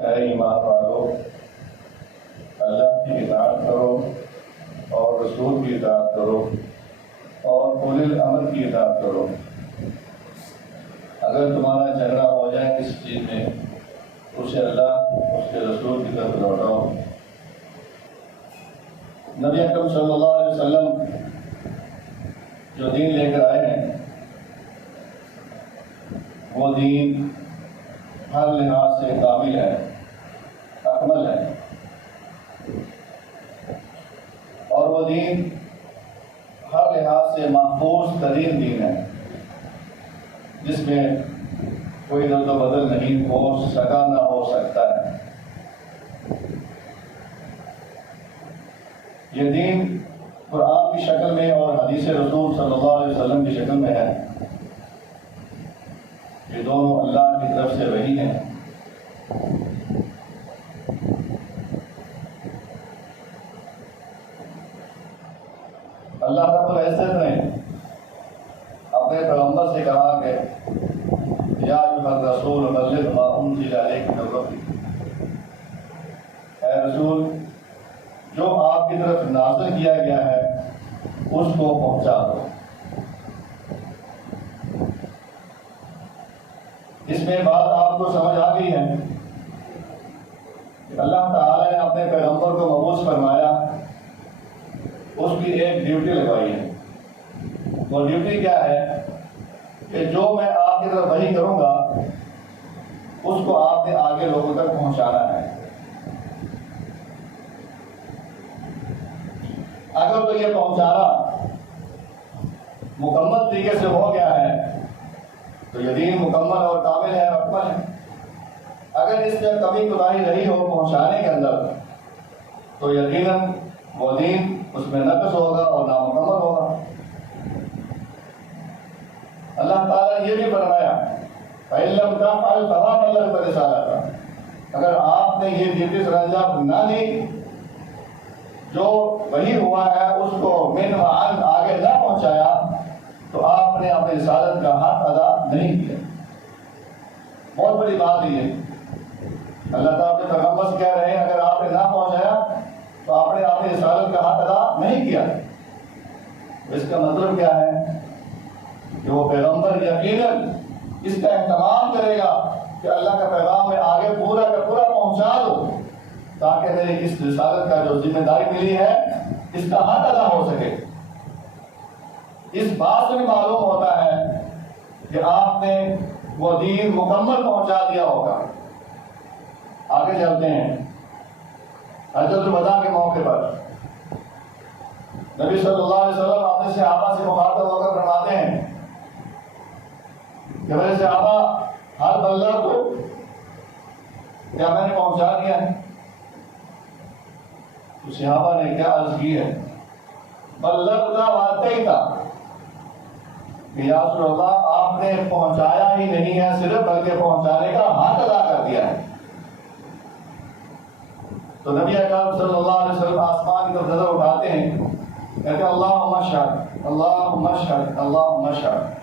اے ایمان والو، اللہ کی اطاعت کرو اور رسول کی اطاعت کرو اور اولي الامر کی اطاعت کرو۔ اگر تمہارا جھگڑا ہو جائے کسی چیز میں، اسے اللہ اس کے رسول کی طرف لوٹاؤ۔ نبی اکرم صلی اللہ علیہ وسلم جو دین لے کر آئے ہیں، وہ دین ہر لحاظ سے کامل ہے، اکمل ہے، اور وہ دین ہر لحاظ سے محفوظ ترین دین ہے، جس میں کوئی رد و بدل نہیں ہو سکا، نہ ہو سکتا ہے۔ یہ دین قرآن کی شکل میں اور حدیث رسول صلی اللہ علیہ وسلم کی شکل میں ہے۔ یہ دونوں اللہ کی طرف سے وحی ہیں۔ اللہ رب العزت نے اپنے پیغمبر سے کہا کہ یا ایھا الرسول بلغ ما انزل الیک من ربک، اے رسول، جو آپ کی طرف نازل کیا گیا ہے اس کو پہنچا دو۔ اس میں بات آپ کو سمجھ آ گئی ہے کہ اللہ تعالی نے اپنے پیغمبر کو مبعوث فرمایا، اس کی ایک ڈیوٹی لگوائی ہے۔ وہ ڈیوٹی کیا ہے کہ جو میں آپ کی طرف وحی کروں گا اس کو آپ نے آگے لوگوں تک پہنچانا ہے۔ اگر تو یہ پہنچانا مکمل طریقے سے ہو گیا ہے تو یہ دین مکمل اور کامل ہے، اکمل ہے۔ اگر اس میں کمی کوتاہی رہی ہو پہنچانے کے اندر تو یقیناً وہ دین اس میں نقص ہوگا اور نامکمل ہوگا۔ اللہ تعالیٰ نے یہ بھی فرمایا فَإِن لَّمْ تَفْعَلْ فَمَا بَلَّغْتَ رِسَالَتَهُ، اگر آپ نے یہ ڈیوٹی سر انجام نہ لی، جو وحی ہوا ہے اس کو من وعن آگے نہ پہنچایا، تو آپ نے اپنی رسالت کا حق ادا نہیں کیا۔ بہت بڑی بات ہے یہ۔ اللہ تعالیٰ اپنے پیغمبر سے کہہ رہے ہیں اگر آپ نے نہ پہنچایا تو آپ نے اپنی رسالت کا حق ادا نہیں کیا۔ اس کا مطلب کیا ہے کہ وہ پیغمبر یقیناً اس کا اہتمام کرے گا کہ اللہ کا پیغام میں آگے پورا کا پورا پہنچا دو، تاکہ میری اس رسالت کا جو ذمہ داری ملی ہے اس کا حق ادا ہو سکے۔ اس بات سے بھی معلوم ہوتا ہے کہ آپ نے وہ دین مکمل پہنچا دیا ہوگا۔ آگے چلتے ہیں۔ حجۃ الوداع کے موقع پر نبی صلی اللہ علیہ وسلم اپنے صحابہ سے مخاطب ہو کر فرماتے ہیں کہ میرے صحابہ ہر بلغ کو کیا میں نے پہنچا دیا ہے؟ تو صحابہ نے کیا عرض کی ہے؟ بلغتا واتیتا، کہ یا رسول اللہ آپ نے پہنچایا ہی نہیں ہے صرف، بلکہ پہنچانے کا حق ادا کر دیا ہے۔ تو نبی اکرم صلی اللہ علیہ وسلم آسمان کی طرف نظر اٹھاتے ہیں، کہتے ہیں اللہم اشہد اللہم اشہد اللہم اشہد،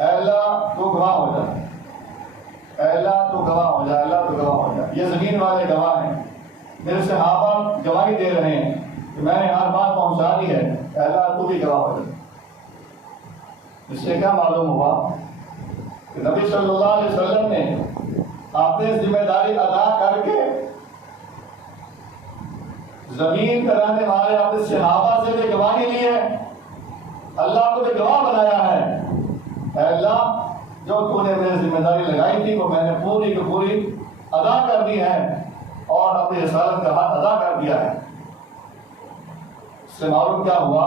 اے اللہ تو گواہ ہو جا، اے اللہ تو گواہ ہو جا، اللہ تو گواہ ہو جا۔ یہ زمین والے گواہ ہیں، میرے صحابہ گواہی دے رہے ہیں کہ میں نے ہر بات پہنچا دی ہے، اے اللہ تو بھی گواہ ہو جا۔ اس سے کیا معلوم ہوا کہ نبی صلی اللہ علیہ وسلم نے اپنی ذمہ داری ادا کر کے زمین پر رہنے والے اپنے صحابہ سے بھی گواہی لی ہے، اللہ کو بھی گواہ بنایا ہے۔ اے اللہ جو تو نے میری ذمہ داری لگائی تھی وہ میں نے پوری کی پوری ادا کر دی ہے اور اپنی رسالت کا حق ادا کر دیا ہے۔ اس سے معلوم کیا ہوا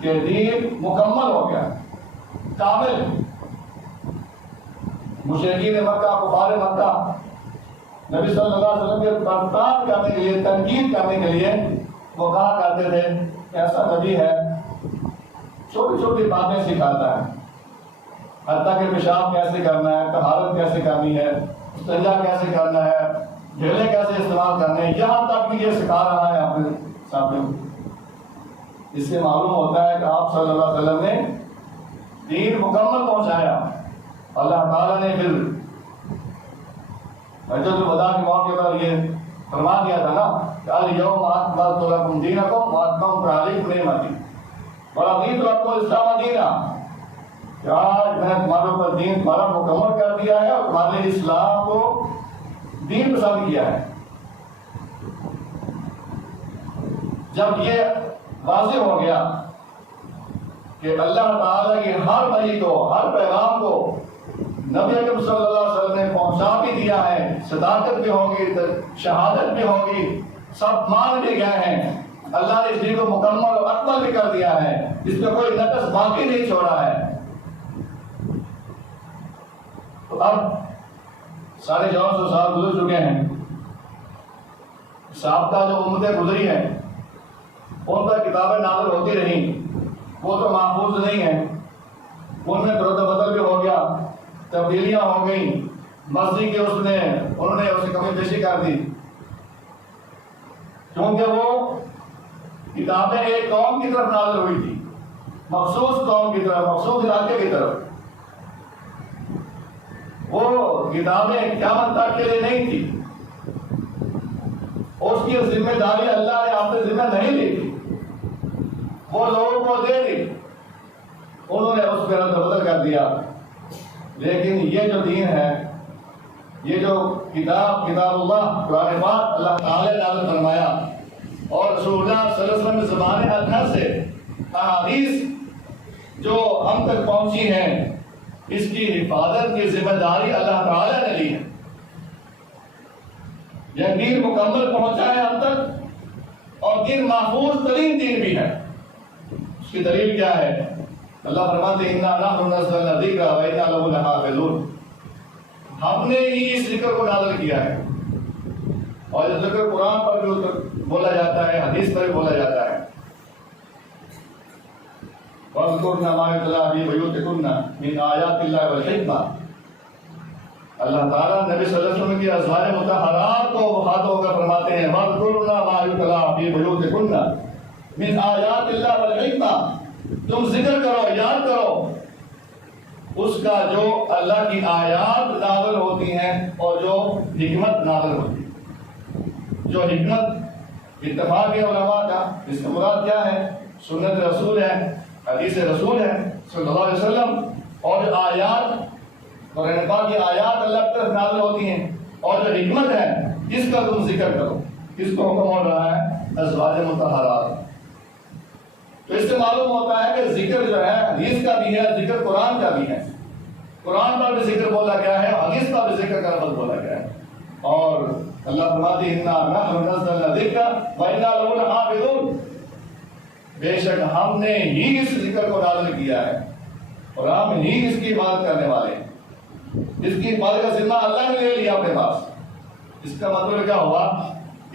کہ دین مکمل ہو گیا، کامل۔ مشرکین مکہ، کفار مکہ نبی صلی اللہ علیہ وسلم کے برتان کرنے کے لیے، تنقید کرنے کے لیے وہ کہا کرتے تھے کہ ایسا نبی ہے چھوٹی چھوٹی باتیں سکھاتا ہے، حتیٰ کہ پیشاب کیسے کرنا ہے، طہارت کیسے کرنی ہے، استنجا کیسے کرنا ہے، ڈھیلے کیسے استعمال کرنے ہیں، یہاں تک کہ یہ سکھا رہا ہے اپنے ساتھیوں۔ اس سے معلوم ہوتا ہے کہ آپ صلی اللہ علیہ وسلم نے دین مکمل پہنچایا۔ اللہ تعالیٰ نے پھر حجۃ الوداع کے موقع پر یہ فرما دیا تھا نا کہ الیوم اکملت لکم دینکم واتممت علیکم نعمتی ورضیت لکم الاسلام دینا، کہ آج میں نے تمہارے اوپر دین تمہارا مکمل کر دیا ہے اور تمہارے لیے اسلام کو دین پسند کیا ہے۔ جب یہ واضح ہو گیا کہ اللہ تعالیٰ کی ہر وحی کو، ہر پیغام کو نبی اکرم صلی اللہ علیہ وسلم نے پہنچا بھی دیا ہے، صداقت بھی ہوگی، شہادت بھی ہوگی، سب مان بھی گئے ہیں، اللہ نے اس دین کو مکمل اور اکمل بھی کر دیا ہے، اس میں کوئی نقص باقی نہیں چھوڑا ہے۔ تو اب 450 سال گزر چکے ہیں، سابقہ جو امتیں گزری ہیں ان پر کتابیں نازل ہوتی رہی، وہ تو محفوظ نہیں ہیں، ان میں درد بدل بھی ہو گیا، تبدیلیاں ہو گئیں، مرضی کے انہوں نے اسے کمی بیشی کر دی، کیونکہ وہ کتابیں ایک قوم کی طرف نازل ہوئی تھی، مخصوص قوم کی طرف، مخصوص علاقے کی طرف۔ وہ کتابیں قیامت تک کے لیے نہیں تھی، اس کی ذمہ داری اللہ نے اپنے ذمہ نہیں لی تھی، وہ لوگوں کو دے دی، انہوں نے اس پہ رد بدل کر دیا۔ لیکن یہ جو دین ہے، یہ جو کتاب اللہ قرآن پاک اللہ تعالی نے نازل فرمایا اور رسول اللہ صلی اللہ علیہ وسلم کی زبان اطہر سے احادیث جو ہم تک پہنچی ہیں، اس کی حفاظت کی ذمہ داری اللہ تعالی نے لی ہے۔ یہ دین مکمل پہنچا ہے ہم تک، اور دین محفوظ ترین دین بھی ہے۔ اس کی دلیل کیا ہے؟ اللہ فرماتے ہیں اِنَّا نَحْنُ نَزَّلْنَا الذِّكْرَ وَإِنَّا لَهُ لَحَافِظُونَ، ہم نے ہی اس ذکر کو نازل کیا ہے، اور یہ ذکر قرآن پر بھی بولا جاتا ہے، حدیث پر بھی بولا جاتا ہے۔ وَاذْكُرْنَ مَا يُتْلَىٰ فِي بُيُوتِكُنَّ مِنْ آيَاتِ اللَّهِ وَالْحِكْمَةِ، اللہ تعالیٰ نبی صلی اللہ علیہ وسلم کی ازواج مطہرات کو مخاطب ہو کر فرماتے ہیں وَاذْكُرْنَ مَا يُتْلَىٰ فِي بُيُوتِكُنَّ مِنْ آيَاتِ اللَّهِ وَالْحِكْمَةِ، تم ذکر کرو، یاد کرو اس کا جو اللہ کی آیات نازل ہوتی ہیں اور جو حکمت نازل ہوتی ہے۔ جو حکمت اتفاق علماء کا، اس کا مراد کیا ہے؟ سنت رسول ہے، حدیث رسول ہے صلی اللہ علیہ وسلم، اور جو آیات قرآن پاک کی آیات اللہ کی طرف نازل ہوتی ہیں، اور جو حکمت ہے جس کا تم ذکر کرو، کس کو حکم ہو رہا ہے؟ ازواج مطہرات۔ تو اس سے معلوم ہوتا ہے کہ ذکر جو ہے حدیث کا بھی ہے، ذکر قرآن کا بھی ہے، قرآن پر بھی ذکر بولا گیا ہے، حدیث پر بھی ذکر کا لفظ بولا گیا ہے۔ اور اللہ فرماتے ہیں اِنَّا نَحْنُ نَزَّلْنَا الذِّكْرَ وَإِنَّا لَهُ لَحَافِظُونَ، بے شک ہم نے ہی اس ذکر کو نازل کیا ہے اور ہم ہی اس کی عبادت کرنے والے ہیں۔ اس کی عبادت کا ذمہ اللہ نے لے لیا اپنے پاس۔ اس کا مطلب کیا ہوا؟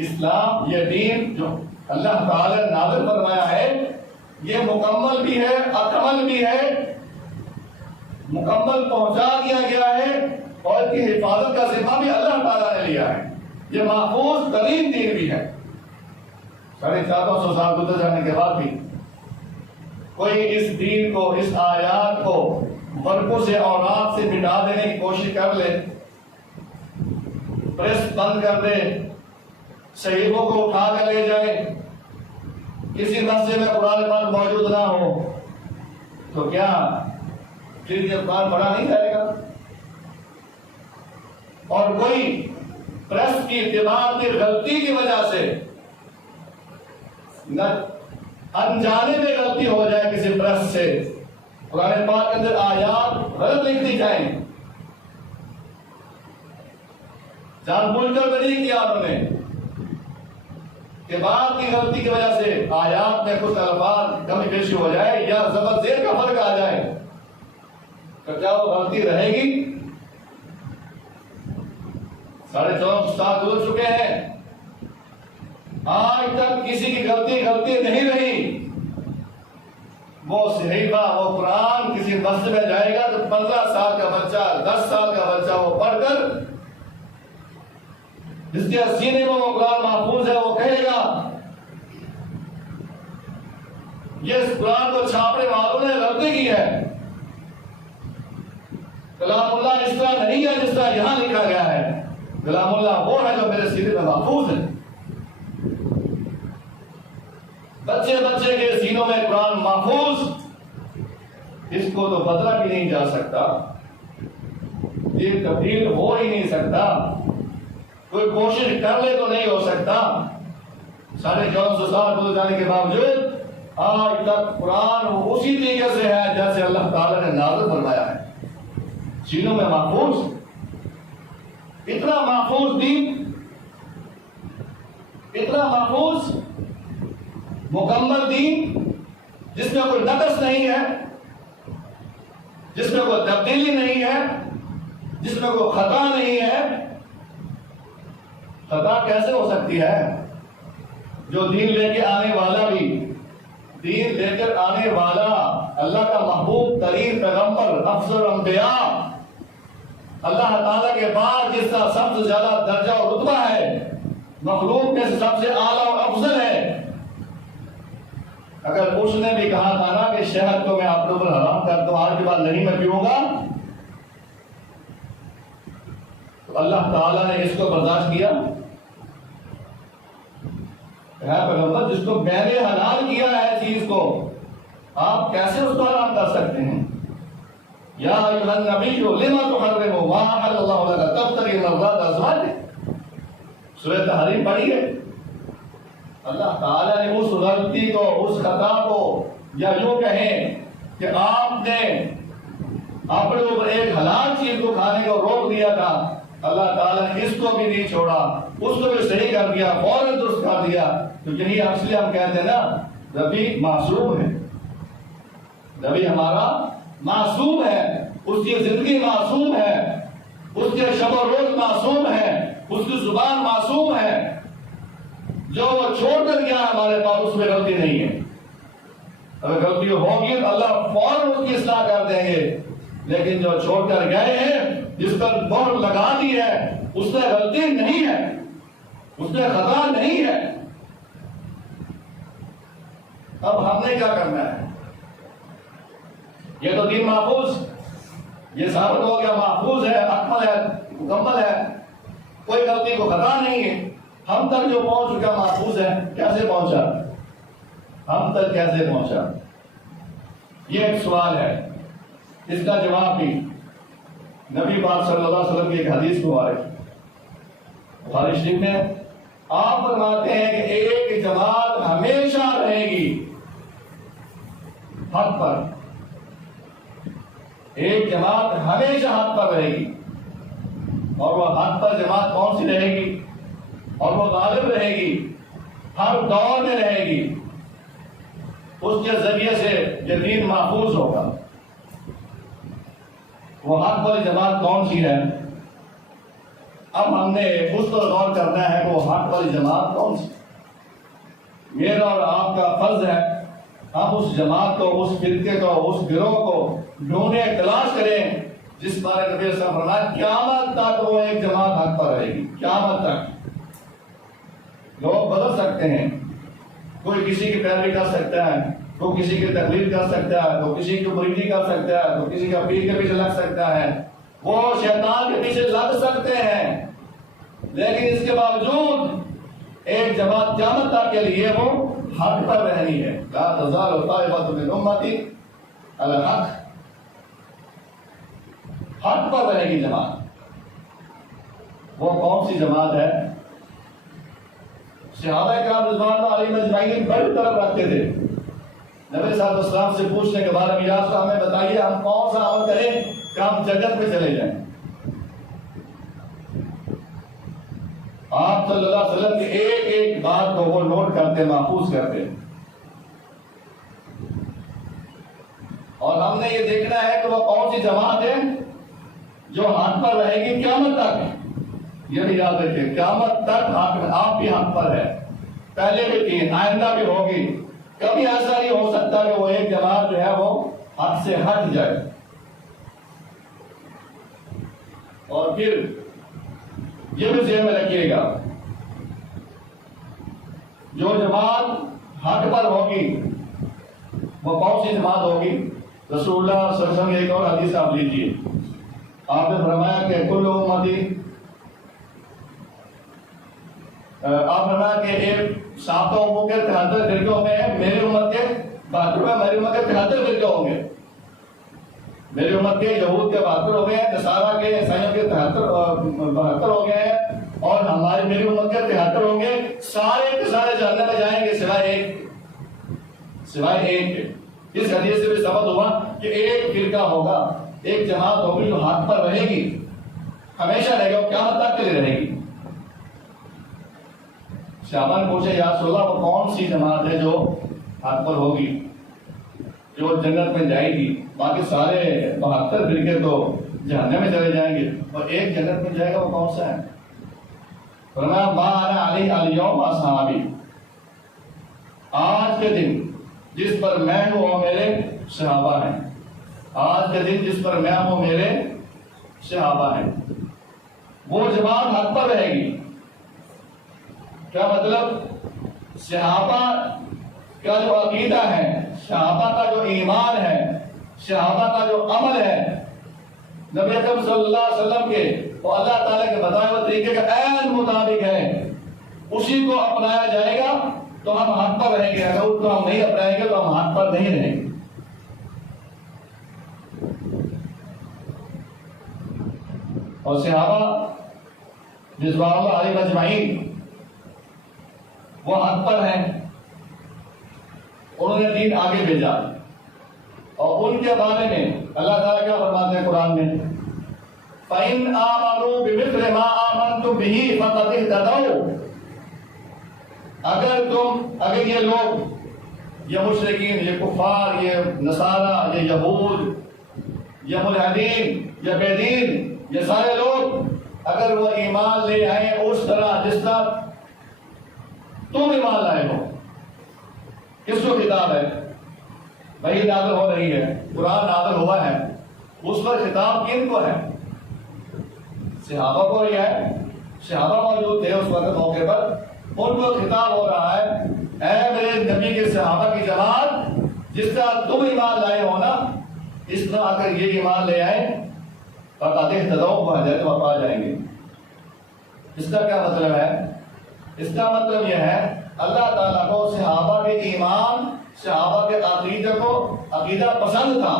اسلام، یہ دین جو اللہ تعالی نے نازل فرمایا ہے، یہ مکمل بھی ہے، اکمل بھی ہے، مکمل پہنچا دیا گیا ہے، اور اس کی حفاظت کا ذمہ بھی اللہ تعالیٰ نے لیا ہے۔ یہ محفوظ ترین دین بھی ہے۔ 450 سال گزر جانے کے بعد بھی کوئی اس دین کو، اس آیات کو برقوں سے اور رات سے مٹا دینے کی کوشش کر لے، پریس بند کر دے، صحیفوں کو اٹھا کر لے جائے، کسی مسجد میں قرآن پاک موجود نہ ہو، تو کیا پھر یہ قرآن پڑھا نہیں جائے گا؟ اور کوئی پریس کی اتباع کی غلطی کی وجہ سے انجانے میں غلطی ہو جائے کسی پریس سے، قرآن پاک کے اندر آیات غلط لکھ دی جائیں، جان بوجھ کر نہیں کیا انہوں نے، کہ بعد کی غلطی کی وجہ سے آیات میں کچھ الفاظ کمی بیشی ہو جائے یا زبر زیر کا فرق آ جائے، تو کیا وہ غلطی رہے گی؟ 450 سال گزر چکے ہیں، آج تک کسی کی غلطی نہیں رہی۔ وہ صحیفہ، وہ قرآن کسی مسجد میں جائے گا تو 15 سال کا بچہ، 10 سال کا بچہ وہ پڑھ کر جس کے سینے میں وہ قرآن محفوظ ہے، وہ کہے گا یہ اس قرآن کو چھاپنے والوں نے غلطی کی ہے، کلام اللہ اس طرح نہیں ہے جس طرح یہاں لکھا گیا ہے۔ غلام اللہ وہ ہے جو میرے سینے میں محفوظ ہے. بچے بچے کے سینوں میں قرآن محفوظ، اس کو تو بدلا بھی نہیں جا سکتا، یہ تبدیل ہو ہی نہیں سکتا، کوئی کوشش کر لے تو نہیں ہو سکتا. 1450 سال گزر جانے کے باوجود آج تک قرآن اسی طریقے سے ہے جیسے اللہ تعالیٰ نے نازل فرمایا ہے، سینوں میں محفوظ. اتنا محفوظ دین، اتنا محفوظ مکمل دین جس میں کوئی نقص نہیں ہے، جس میں کوئی تبدیلی نہیں ہے، جس میں کوئی خطا نہیں ہے. خطا کیسے ہو سکتی ہے؟ جو دین لے کے آنے والا بھی، دین لے کر آنے والا اللہ کا محبوب ترین پیغمبر افضل انبیاء، اللہ تعالیٰ کے بعد جس کا سب سے زیادہ درجہ اور رتبہ ہے، مخلوق میں سے سب سے اعلیٰ اور افضل ہے، اگر اس نے بھی کہا تھا نا کہ شہد کو میں آپ لوگوں پر حرام کرتا ہوں، آج کے بعد نہیں میں پیوں گا، تو اللہ تعالیٰ نے اس کو برداشت کیا. ہے پیغمبر جس کو میں نے حلال کیا ہے چیز کو، آپ کیسے اس کو حرام کر سکتے ہیں؟ یا ایھا النبی لما تحرم ما احل اللہ لک تبتغی مرضات ازواجک. سورۃ تحریم پڑھی ہے. اللہ تعالیٰ نے اس غلطی کو، اس خطا کو، یا یوں کہیں کہ آپ نے اپنے اوپر ایک حلال چیز کو کھانے کو روک دیا تھا، اللہ تعالیٰ نے اس کو بھی نہیں چھوڑا، اس کو بھی صحیح کر دیا، فوراً درست کر دیا. تو یہی اصلی ہم کہتے ہیں نا، نبی معصوم ہے، نبی ہمارا معصوم ہے، اس کی زندگی معصوم ہے، اس کے شب و روز معصوم ہے، اس کی زبان معصوم ہے. جو وہ چھوڑ کر گیا ہمارے پاس اس میں غلطی نہیں ہے. اگر غلطی ہوگی تو اللہ فوراً اس کی اصلاح کر دیں گے، لیکن جو چھوڑ کر گئے ہیں، جس پر مہر لگا دی ہے، اس میں غلطی نہیں ہے، اس میں خطا نہیں ہے. اب ہم نے کیا کرنا ہے؟ یہ تو دین محفوظ، یہ ثابت ہو گیا محفوظ ہے، اکمل ہے، مکمل ہے، کوئی غلطی کو خطا نہیں ہے. ہم تک جو پہنچ چکا محفوظ ہے. کیسے پہنچا؟ ہم تک کیسے پہنچا؟ یہ ایک سوال ہے، اس کا جواب بھی نبی پاک صلی اللہ علیہ وسلم کی ایک حدیث مبارک بخاری شریف میں آپ فرماتے ہیں کہ ایک جماعت ہمیشہ رہے گی حق پر، ایک جماعت ہمیشہ حق پر رہے گی. اور وہ حق پر جماعت کون سی رہے گی؟ اور وہ غالب رہے گی، ہر دور میں رہے گی، اس کے ذریعے سے یہ دین محفوظ ہوگا. وہ حق والی جماعت کون سی ہے؟ اب ہم نے اس پر غور کرنا ہے کہ وہ حق والی جماعت کون سی. میرا اور آپ کا فرض ہے ہم اس جماعت کو، اس فرقے کو، اس گروہ کو ڈھونڈیں، تلاش کریں جس بارے نبی صلی اللہ علیہ وسلم فرمایا قیامت تک وہ ایک جماعت حق پر رہے گی. قیامت تک لوگ بدل سکتے ہیں، کوئی کسی کی پیروی کر سکتا ہے، کوئی کسی کی تقلید کر سکتا ہے، کوئی کسی کی مریدی کر سکتا ہے، کوئی کسی کا پیر کے پیچھے لگ سکتا ہے، وہ شیطان کے پیچھے لگ سکتے ہیں، لیکن اس کے باوجود ایک جماعت قیامت تک کے لیے وہ حق پر رہنی ہے. لا تزال طائفة من امتی علی الحق، حق پر رہے گی جماعت. وہ کون سی جماعت ہے؟ صحابہ کرام رضوان اللہ علیہم اجمعین بڑی طرف رکھتے تھے. نبی صلی اللہ علیہ وسلم سے پوچھنے کے بعد یا رسول اللہ ہمیں بتائیے ہم کون سا عمل کریں کہ ہم جنت میں چلے جائیں. آپ صلی اللہ علیہ وسلم کی ایک ایک بات کو وہ نوٹ کرتے، محفوظ کرتے. اور ہم نے یہ دیکھنا ہے کہ وہ کون سی جماعت ہے جو حق پر رہے گی قیامت تک. یہ بھی یاد رکھیں، قیامت تک آپ بھی حق پر ہے، پہلے بھی تھی، آئندہ بھی ہوگی. کبھی ایسا نہیں ہو سکتا کہ وہ ایک جماعت جو ہے وہ حق سے ہٹ جائے. اور پھر یہ بھی ذہن میں رکھیے گا، جو جماعت حق پر ہوگی وہ کون سی جماعت ہوگی؟ رسول اللہ صلی اللہ علیہ وسلم ایک اور حدیث آپ لیجیے. آپ نے فرمایا کہ کل امتی آپ فرمایا کہ ایک ساتوں امت کے 73 فرقے ہوں گے، میری امت کے 72، میری امت کے 73 فرقے ہوں گے. میری امت کے یہود کے 72 ہو گئے ہیں، نصارہ کے عیسائیوں کے 72 ہو گئے ہیں، اور ہماری میری امت کے 73 ہوں گے. سارے کے سارے جہنم میں جائیں گے سوائے ایک کے. اس حدیث سے بھی ثابت ہوا کہ ایک فرقہ ہوگا، ایک جماعت ہوگی جو حق پر رہے گی، ہمیشہ رہے گا، قیامت تک کے لیے رہے گی. صحابہ نے پوچھا یا رسول اللہ وہ کون سی جماعت ہے جو حق پر ہوگی، جو جنت میں جائے گی؟ باقی سارے 72 فرقے تو جہنم میں چلے جائیں گے، اور ایک جنت میں جائے گا، وہ کون سا ہے؟ فرمایا ما انا علیہ الیوم اصحابی، آج کے دن جس پر میں ہوں وہ میرے صحابہ ہیں. آج کے دن جس پر میں ہوں میرے صحابہ ہیں. وہ جماعت حق پر رہے گی. کیا مطلب؟ صحابہ کا جو عقیدہ ہے، صحابہ کا جو ایمان ہے، صحابہ کا جو عمل ہے، نبی اکرم صلی اللہ علیہ وسلم کے وہ اللہ تعالیٰ کے بتائے ہوئے طریقے کا عین مطابق ہے، اسی کو اپنایا جائے گا تو ہم حق پر رہیں گے. اگر اس کو ہم نہیں اپنائیں گے تو ہم حق پر نہیں رہیں گے. اور صحابہ رضوان اللہ علیہم اجمعین وہ حق پر ہیں، انہوں نے دین آگے بھیجا. اور ان کے بارے میں اللہ تعالیٰ کیا فرماتے ہیں قرآن میں؟ فَإِنْ آمَنُوا بِمِثْلِ مَا آمَنْتُمْ بِهِ فَقَدِ اهْتَدَوْا. اگر یہ لوگ، یہ مشرکین، یہ کفار، یہ نصارہ، یہ یہود، یہ ملحدین، یہ بے دین، یہ سارے لوگ اگر وہ ایمان لے آئے اس طرح جس طرح تم ایمان لائے ہو. کس کو خطاب ہے؟ وحی نازل ہو رہی ہے، قرآن نازل ہوا ہے، اس پر خطاب کن کو ہے؟ صحابہ کو ہی ہے. صحابہ موجود تھے اس وقت موقع پر، ان کو خطاب ہو رہا ہے اے میرے نبی کے صحابہ کی جماعت، جس طرح تم ایمان لائے ہو نا، اس طرح اگر یہ ایمان لے آئے فقط اہتدوا، وہ ہدایت پر پا جائیں گے. اس کا کیا مطلب ہے؟ اس کا مطلب یہ ہے اللہ تعالیٰ کو صحابہ کے ایمان، صحابہ کے عقیدہ پسند تھا.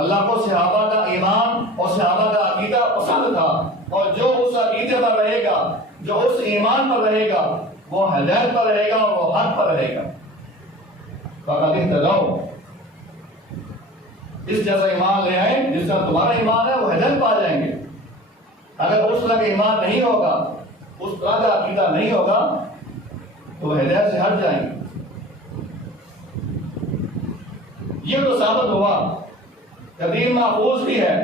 اللہ کو صحابہ کا ایمان اور صحابہ کا عقیدہ پسند تھا، اور جو اس عقیدے پر رہے گا، جو اس ایمان پر رہے گا، وہ ہدایت پر رہے گا اور وہ حق پر رہے گا. فقط اہتدوا، اس جیسا ایمان لے آئے جس طرح تمہارا ایمان ہے، وہ ہدایت پا جائیں گے. اگر اس طرح کا ایمان نہیں ہوگا، اس طرح کا عقیدہ نہیں ہوگا تو وہ ہدایت سے ہٹ جائیں گے. یہ تو ثابت ہوا کہ دین محفوظ بھی ہے،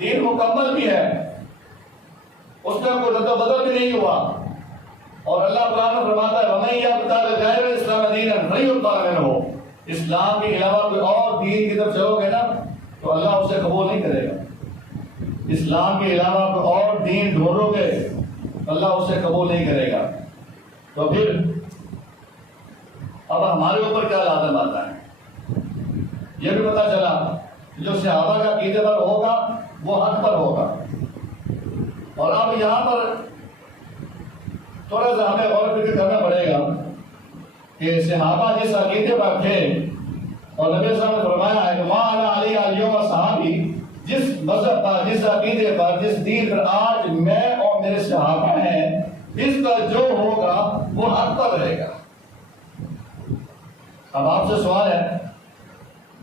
دین مکمل بھی ہے، اس کا کوئی رد و بدل بھی نہیں ہوا. اور اللہ قرآن میں فرماتا ہے وَمَن يَبْتَغِ غَيْرَ الْإِسْلَامِ دِينًا فَلَن يُقْبَلَ مِنْهُ. اسلام کے علاوہ کوئی اور دین کی طرف چلو گے نا تو اللہ اسے قبول نہیں کرے گا. اسلام کے علاوہ کوئی اور دین ڈھونڈو گے اللہ اسے قبول نہیں کرے گا. تو پھر اب ہمارے اوپر کیا لازم آتا ہے؟ یہ بھی پتا چلا جو صحابہ کا عقیدے پر ہوگا وہ حق پر ہوگا. اور اب یہاں پر تھوڑا سا ہمیں غور و فکر کرنا پڑے گا کہ صحابہ جس عقیدے پر تھے، اور نبی صلی اللہ علیہ وسلم نے فرمایا ہے کہ ما انا علیہ الیوم اصحابی، جس مذہب پر، جس عقیدے پر، جس دین پر آج میں اور میرے صحابہ ہیں، اس پر جو ہوگا وہ حق پر رہے گا. اب آپ سے سوال ہے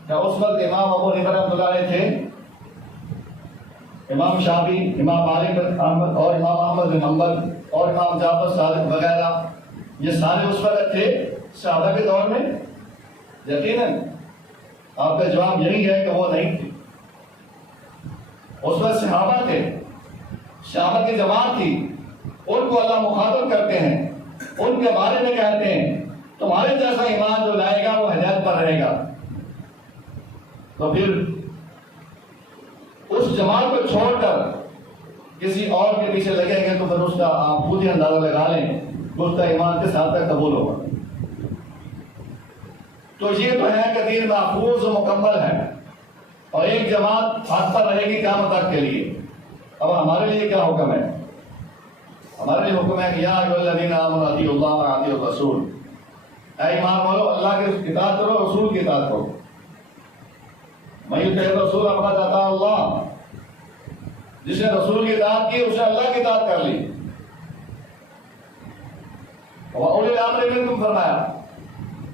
کہ اس وقت امام ابو حنیفہ رحمۃ اللہ علیہ تھے، امام شافعی، امام مالک بن احمد اور امام احمد بن حنبل اور امام جعفر صادق وغیرہ، یہ سارے اس وقت تھے صحابہ کے دور میں؟ یقیناً آپ کا جواب یہی ہے کہ وہ نہیں تھے. اس وقت صحابہ تھے، صحابہ کی جماعت تھی، ان کو اللہ مخاطب کرتے ہیں، ان کے بارے میں کہتے ہیں تمہارے جیسا ایمان جو لائے گا وہ ہدایت پر رہے گا. تو پھر اس جماعت کو چھوڑ کر کسی اور کے پیچھے لگیں گے تو پھر اس کا آپ خود ہی اندازہ لگا لیں اس کا ایمان کس حد تک قبول ہوگا. تو یہ تو ہے کہ دین محفوظ و مکمل ہے اور ایک جماعت حق پر رہے گی قیامت تک کے لیے. اب ہمارے لیے کیا حکم ہے؟ ہمارے لیے حکم ہے کہ یا ایھا الذین آمنوا اطیعوا اللہ واطیعوا الرسول، اے ایمان والو اللہ کی اطاعت کرو، رسول کی اطاعت کرو۔ من یطع الرسول فقد اطاع اللہ، جس نے رسول کی اطاعت کی اسے اللہ کی اطاعت کر لی۔ وَأُولِي الْأَمْرِ مِنْكُمْ فرمایا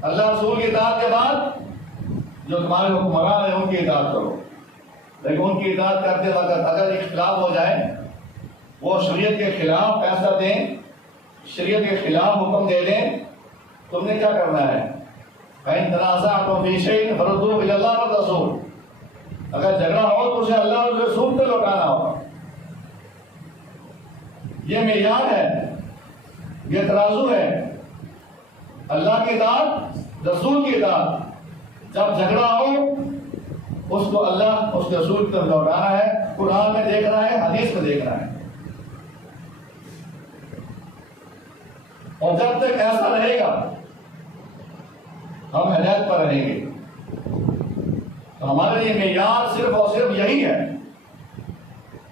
اللہ رسول کی اطاعت کے بعد جو تمہارے حکمران ہیں ان کی اطاعت کرو، لیکن ان کی اطاعت کرتے وقت اگر اختلاف ہو جائے، وہ شریعت کے خلاف فیصلہ دیں، شریعت کے خلاف حکم دے دیں، تم نے کیا کرنا ہے؟ فَإِن تَنَازَعْتُمْ فِي شَيْءٍ فَرُدُّوهُ إِلَى اللَّهِ وَالرَّسُولِ، اگر جھگڑا ہو تو اسے اللہ اور رسول پہ لوٹانا ہوگا۔ یہ معیار ہے، یہ ترازو ہے، اللہ کی اطاعت، رسول کی اطاعت۔ جب جھگڑا ہو اس کو اللہ اس کے رسول کی طرف لوٹانا ہے، قرآن میں دیکھنا ہے، حدیث میں دیکھنا ہے۔ اور جب تک ایسا رہے گا ہم ہدایت پر رہیں گے۔ تو ہمارے لیے معیار صرف اور صرف یہی ہے۔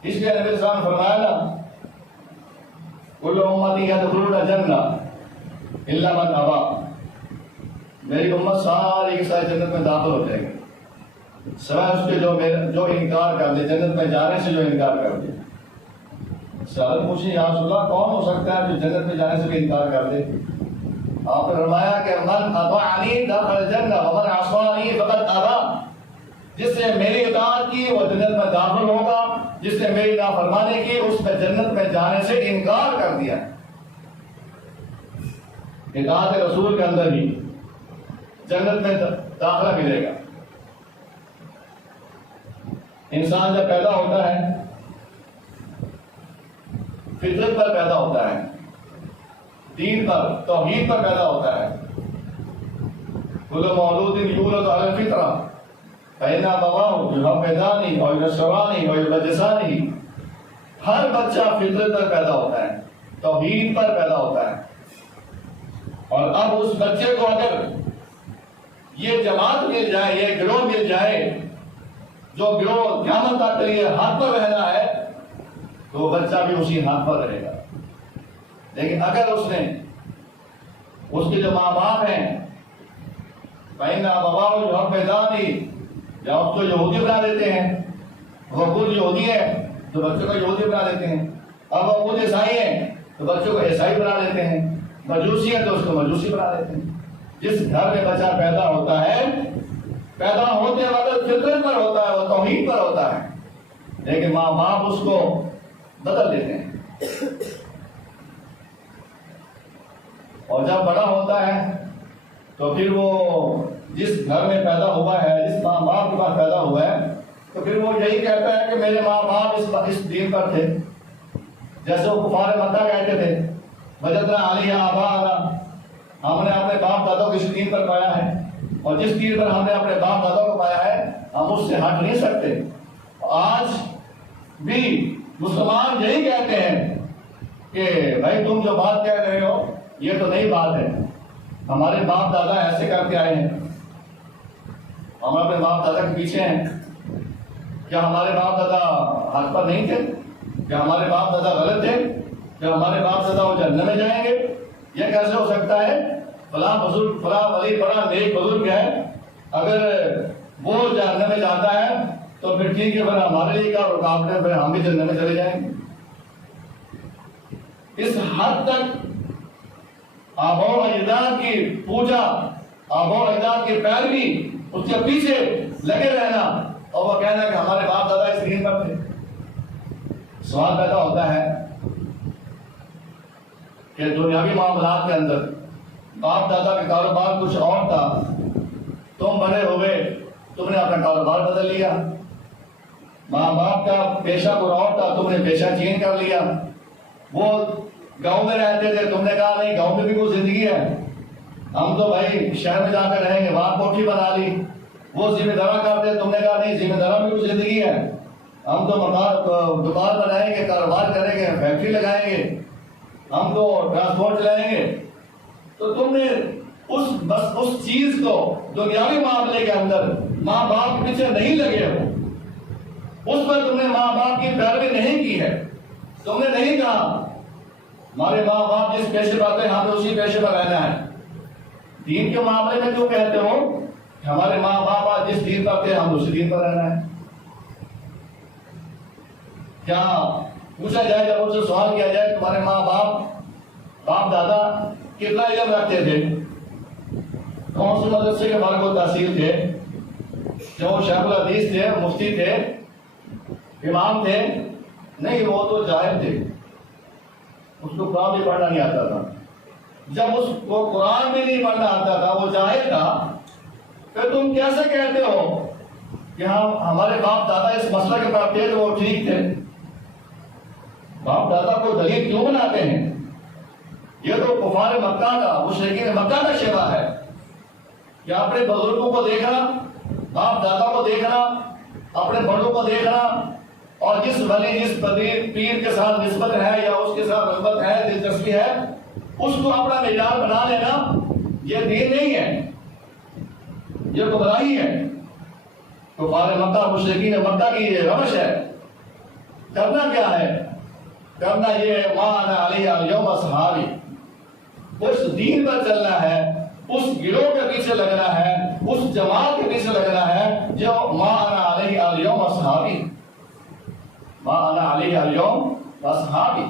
اس لیے نبی صلی اللہ علیہ وسلم نے فرمایا نا کل امتی یدخلون الجنہ الا من ابا، میری امت ساری کی ساری جنت میں داخل ہو جائے گی سوائے اس کے جو انکار کر دے، جنت میں جانے سے جو انکار کر دے۔ سوال پوچھیں یا رسول اللہ کون ہو سکتا ہے جو جنت میں جانے سے بھی انکار کر دے؟ آپ نے فرمایا کہ من اطاعنی دخل الجنہ ومن عصانی فقد ابا، جس نے میری اطاعت کی وہ جنت میں داخل ہوگا، جس نے میری نافرمانی کی اس نے جنت میں جانے سے انکار کر دیا۔ اطاعت رسول کے اندر ہی جنت میں داخلہ ملے گا۔ انسان جب پیدا ہوتا ہے فطرت پر پیدا ہوتا ہے، دین پر، توحید پر پیدا ہوتا ہے۔ کل مولود یولد علی الفطرہ فإن أبواه يهودانه أو ينصرانه أو يمجسانه، ہر بچہ فطرت پر پیدا ہوتا ہے، توحید پر پیدا ہوتا ہے۔ اور اب اس بچے کو اگر یہ جماعت مل جائے، یہ گروہ مل جائے جو گروہ قیامت تک کے لیے حق پر رہنا ہے، تو وہ بچہ بھی اسی حق پر رہے گا۔ لیکن اگر اس نے اس کے جو ماں باپ ہیں فإن أبواه يهودانه، یا اس کو یہودی بنا دیتے ہیں، وہ خود یہودی ہے تو بچوں کو یہودی بنا دیتے ہیں، اب وہ خود عیسائی ہیں تو بچوں کو عیسائی بنا دیتے ہیں، مجوسی ہے تو اس کو مجوسی بنا دیتے ہیں۔ جس گھر میں بچہ پیدا ہوتا ہے، پیدا ہوتے وقت فطرت پر ہوتا ہے، وہ توحید پر ہوتا ہے، لیکن ماں باپ اس کو بدل دیتے ہیں۔ اور جب بڑا ہوتا ہے تو پھر وہ جس گھر میں پیدا ہوا ہے، جس ماں باپ کے پاس پیدا ہوا ہے، تو پھر وہ یہی کہتا ہے کہ میرے ماں باپ اس دین پر تھے، جیسے وہ کفار مکہ کہتے تھے وجدنا علیہ آباءنا، ہم نے اپنے باپ دادا کو اس دین پر پایا ہے، اور جس دین پر ہم نے اپنے باپ دادا کو پایا ہے ہم اس سے ہٹ نہیں سکتے۔ آج بھی مسلمان یہی کہتے ہیں کہ بھائی تم جو بات کہہ رہے ہو یہ تو نئی بات ہے، ہمارے باپ دادا ایسے کر کے آئے ہیں، ہم اپنے باپ دادا کے پیچھے ہیں۔ کیا ہمارے باپ دادا حق پر نہیں تھے؟ کیا ہمارے باپ دادا غلط تھے؟ کیا ہمارے باپ دادا وہ جنت میں جائیں گے؟ یہ کیسے ہو سکتا ہے؟ فلاں بزرگ، فلاں ولی، بڑا نیک بزرگ ہے، اگر وہ جنت میں جاتا ہے تو پھر ٹھیک ہے، پھر ہمارے لیے کیا رکاوٹ ہے، پھر ہم بھی جنت میں چلے جائیں گے۔ اس حد تک آباء و اجداد کی پوجا، آباء و اجداد کی پیروی، اس کے پیچھے لگے رہنا اور وہ کہنا کہ ہمارے باپ دادا اس دین پر تھے۔ سوال پیدا ہوتا ہے کہ دنیاوی معاملات کے اندر باپ دادا کا کاروبار کچھ اور تھا، تم بڑے ہوئے، تم نے اپنا کاروبار بدل لیا، ماں باپ کا پیشہ کوئی اور تھا، تم نے پیشہ چینج کر لیا، وہ گاؤں میں رہتے تھے، تم نے کہا نہیں گاؤں میں بھی کوئی زندگی ہے، ہم تو بھائی شہر میں جا کر رہیں گے، وہاں کوٹھی بنا لی، وہ ذمہ دارا کرتے، تم نے کہا نہیں ذمہ دارا بھی کوئی زندگی ہے، ہم تو دکان بنائیں گے، کاروبار کریں گے، فیکٹری لگائیں گے، ہم تو ٹرانسپورٹ چلائیں گے۔ تو تم نے اس چیز کو دنیاوی معاملے کے اندر ماں باپ کے پیچھے نہیں لگے ہو، اس پر تم نے ماں باپ کی پیروی نہیں کی ہے، تم نے نہیں کہا ہمارے ماں باپ جس پیشے پر آتے ہیں ہمیں اسی پیشے پر رہنا ہے. دین کے معاملے میں کیوں کہتے ہو کہ ہمارے ماں باپ جس دین پر تھے ہم اسی دین پر رہنا ہے؟ کیا پوچھا جائے جب ان سے سوال کیا جائے تمہارے ماں باپ دادا کتنا علم رکھتے تھے، کون سے مدرسے کے فرق و تحصیل تھے، جو شیخ الحدیث تھے، مفتی تھے، امام تھے؟ نہیں، وہ تو جاہل تھے، اس کو قرآن بھی پڑھنا نہیں آتا تھا. جب اس کو قرآن بھی نہیں پڑھنا آتا تھا، وہ جاہل تھا، پھر تم کیسے کہتے ہو کہ ہمارے باپ دادا اس مسئلہ کے پاس تھے تو وہ ٹھیک تھے؟ باپ دادا کو دلیل کیوں بناتے ہیں؟ یہ تو کفار مکہ کا، مشرکین مکہ کا شیوا ہے کہ اپنے بزرگوں کو دیکھنا، باپ دادا کو دیکھنا، اپنے بڑوں کو دیکھنا، اور جس ولی جس پیر کے ساتھ نسبت ہے یا اس کے ساتھ رغبت ہے، دلچسپی ہے، اس کو اپنا معیار بنا لینا، یہ دین نہیں ہے، یہ گمراہی ہے. کفار مکہ، مشرکین مکہ کی یہ روش ہے. کرنا کیا ہے؟ کرنا یہ ہے ما انا علیہ الیوم اصحابی، اس دین پر چلنا ہے، اس گروہ کے پیچھے لگنا ہے، اس جماعت کے پیچھے لگنا ہے جو ما انا علیہ الیوم اصحابی، ما انا علیہ الیوم اصحابی.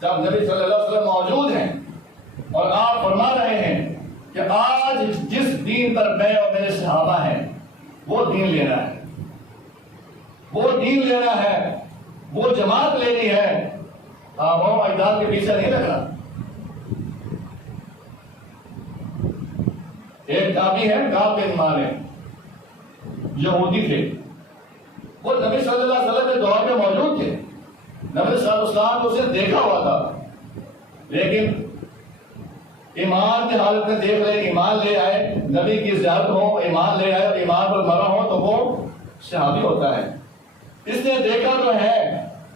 جب نبی صلی اللہ علیہ وسلم موجود ہیں اور آپ فرما رہے ہیں کہ آج جس دین پر میں اور میرے صحابہ ہیں وہ دین لینا ہے، وہ دین لینا ہے، وہ جماعت لینی ہے، آباؤ اجداد کے پیچھے نہیں لگنا. ایک تابعی ہے کعب بن مالک، یہودی تھے، وہ نبی صلی اللہ علیہ وسلم کے دور میں موجود تھے، نبی صلی اللہ علیہ وسلم کو اسے دیکھا ہوا تھا، لیکن ایمان کی حالت میں دیکھ رہے، ایمان لے آئے، نبی کی زیارت ہو، ایمان لے آئے اور ایمان پر مرا ہو تو وہ صحابی ہوتا ہے. اس نے دیکھا تو ہے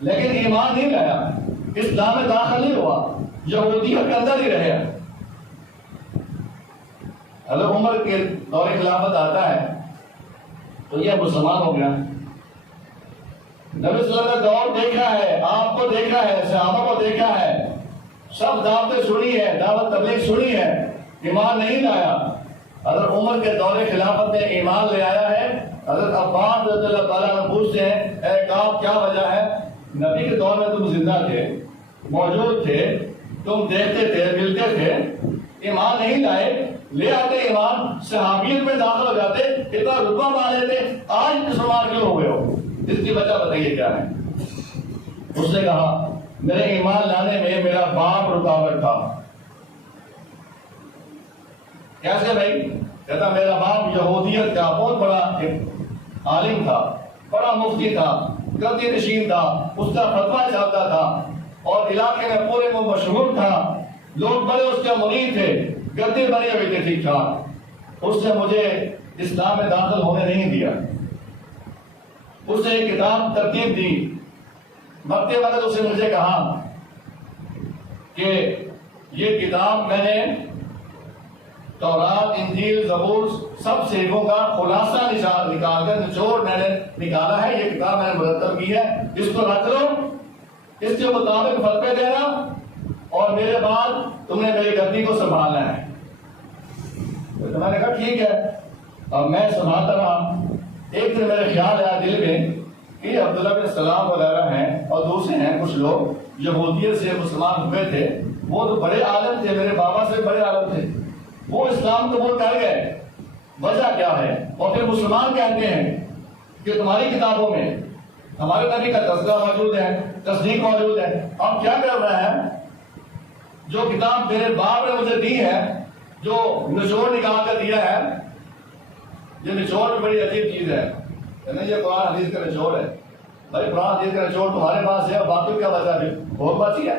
لیکن ایمان نہیں لایا، اسلام میں داخل نہیں ہوا، یہودیت کے اندر ہی رہے. حضرت عمر کے دور خلافت آتا ہے تو یہ مسلمان ہو گیا. نبی صلی اللہ علیہ وسلم کا دور دیکھا ہے، آپ کو دیکھا ہے، صحابہ کو دیکھا ہے، سب دعوتیں سنی ہے، دعوت تبلیغ سنی ہے، ایمان نہیں لایا. حضرت عمر کے دور خلافت میں ایمان لے آیا ہے. حضرت عباس رضی اللہ تعالیٰ عنہ پوچھتے ہیں اے کعب کیا وجہ ہے؟ نبی کے دور میں تم زندہ تھے، موجود تھے، تم دیکھتے تھے، ملتے تھے، ایمان نہیں لائے، لے آتے ایمان، صحابیت میں داخل ہو جاتے، اتنا رتبہ پا لیتے، آج مسلمان کیوں ہو گئے ہو؟ اس کی وجہ بتائیے کیا ہے؟ اس نے کہا میرے ایمان لانے میں میرا باپ رکاوٹ تھا. کیسے بھائی؟ کہتا میرا باپ یہودیت کا بہت بڑا عالم تھا، بڑا مفتی تھا، گدی نشین تھا، اس کا فتویٰ چلتا تھا اور علاقے میں پورے میں مشہور تھا، لوگ بڑے اس کے مرید تھے، گدی بنی ہوئی تھی ٹھیک ٹھاک. اس نے مجھے اسلام میں داخل ہونے نہیں دیا. اس نے ایک کتاب ترتیب دی، مرتے وقت اس نے مجھے کہا کہ یہ کتاب میں نے تورات، انجیل، زبور سب صحیفوں کا خلاصہ نکال کر نچوڑ میں نے نکالا ہے، یہ کتاب میں نے مرتب کی ہے، اس کو رکھ لو، اس کے مطابق فتوے دینا اور میرے بعد تم نے میری گدی کو سنبھالنا ہے. تو میں نے کہا ٹھیک ہے. اب میں سنبھالتا رہا. ایک دن میرے خیال آیا دل میں کہ عبداللہ بن سلام وغیرہ ہیں اور دوسرے ہیں کچھ لوگ یہودیت سے مسلمان ہوئے تھے، وہ تو بڑے عالم تھے، میرے بابا سے بڑے عالم تھے، وہ اسلام قبول کر گئے، وجہ کیا ہے؟ اور پھر مسلمان کہتے ہیں کہ تمہاری کتابوں میں ہمارے نبی کا تذکرہ موجود ہے، تصدیق موجود ہے. اب کیا کر رہا ہے؟ جو کتاب میرے باپ نے مجھے دی ہے، جو نچوڑ نکال کر دیا ہے، یہ نچوڑ بھی بڑی عجیب چیز ہے. یہ قرآن حدیث کا نچوڑ ہے. بھائی قرآن حدیث کا نچوڑ تمہارے پاس ہے اور باقی کیا وجہ ہے؟ بہت بچی ہے.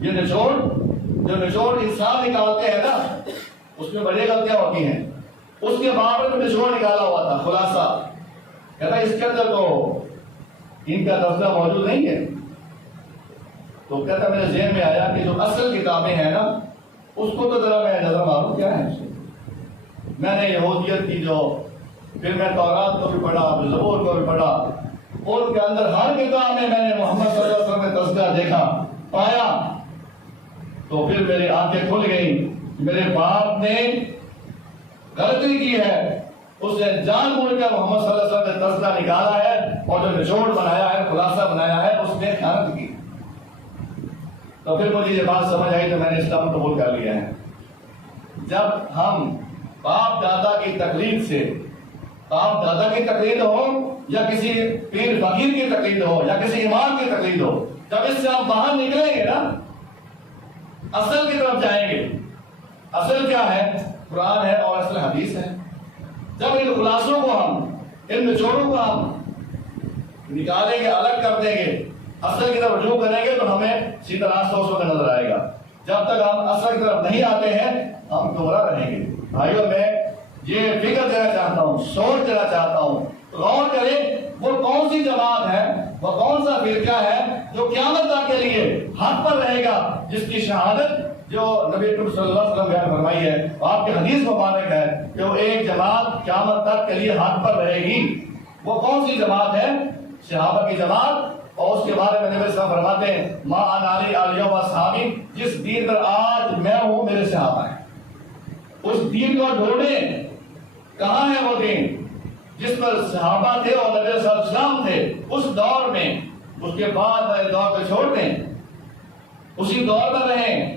یہ نچوڑ جو نچوڑ انسان نکالتے ہیں نا، اس میں بڑی غلطیاں ہوتی ہیں. اس کے باپ نے نچوڑ نکالا ہوا تھا، خلاصہ. کہتا اس کے اندر تو ان کا تذکرہ موجود نہیں ہے. تو کہتا میرے ذہن میں آیا کہ جو اصل کتابیں ہیں نا، اس کو تو ذرا میں نظر ماروں کیا ہے. میں نے یہودیت کی جو، پھر میں تورات کو بھی پڑھا، زبور کو بھی پڑھا، ان کے اندر ہر کتاب میں نے محمد صلی اللہ علیہ وسلم کا تذکرہ دیکھا، پایا. تو پھر میری آنکھیں کھل گئی، میرے باپ نے غلطی کی ہے، اس نے جان بوجھ کر محمد صلی اللہ علیہ وسلم نے تذکرہ نکالا ہے اور جو نچوڑ بنایا ہے، خلاصہ بنایا ہے، اس نے خیانت کی۔ تو پھر مجھے یہ بات سمجھ آئی تو میں نے اسلام قبول کر لیا ہے۔ جب ہم باپ دادا کی تقلید سے، باپ دادا کی تقلید ہو یا کسی پیر فقیر کی تقلید ہو یا کسی امام کی تقلید ہو، جب اس سے ہم باہر نکلیں گے نا، اصل کی طرف جائیں گے۔ اصل کیا ہے؟ قرآن ہے اور اصل حدیث ہے۔ جب ان خلاصوں کو ہم، ان نچوڑوں کو ہم نکالیں گے، الگ کر دیں گے، اصل کی طرف رجوع کریں گے تو ہمیں سیدھا راستہ اس وقت نظر آئے گا۔ جب تک ہم اصل کی طرف نہیں آتے ہیں ہم گمراہ رہیں گے۔ بھائیوں، میں یہ فکر دینا چاہتا ہوں، سوچ دینا چاہتا ہوں، غور کریں وہ کون سی جماعت ہے، وہ کون سا فرقہ ہے جو قیامت تک کے لیے حق پر رہے گا، جس کی شہادت جو نبی صلی اللہ علیہ وسلم بیان فرمائی ہے، آپ کی حدیث مبارک ہے کہ وہ ایک جماعت قیامت تک کے لیے حق پر رہے گی۔ وہ کون سی جماعت ہے؟ صحابہ کی جماعت۔ اور اس کے بارے میں نبی صلی اللہ علیہ وسلم فرماتے ہیں ما انا علی الیوم اصحابی، جس دین پر آج میں ہوں میرے صحابہ ہیں۔ اس دین کو ڈھونڈیں، کہاں ہے وہ دین جس پر صحابہ تھے اور نبی صلی اللہ علیہ وسلم تھے اس دور میں؟ اس کے بعد والے دور کو چھوڑ دیں، اسی دور میں رہیں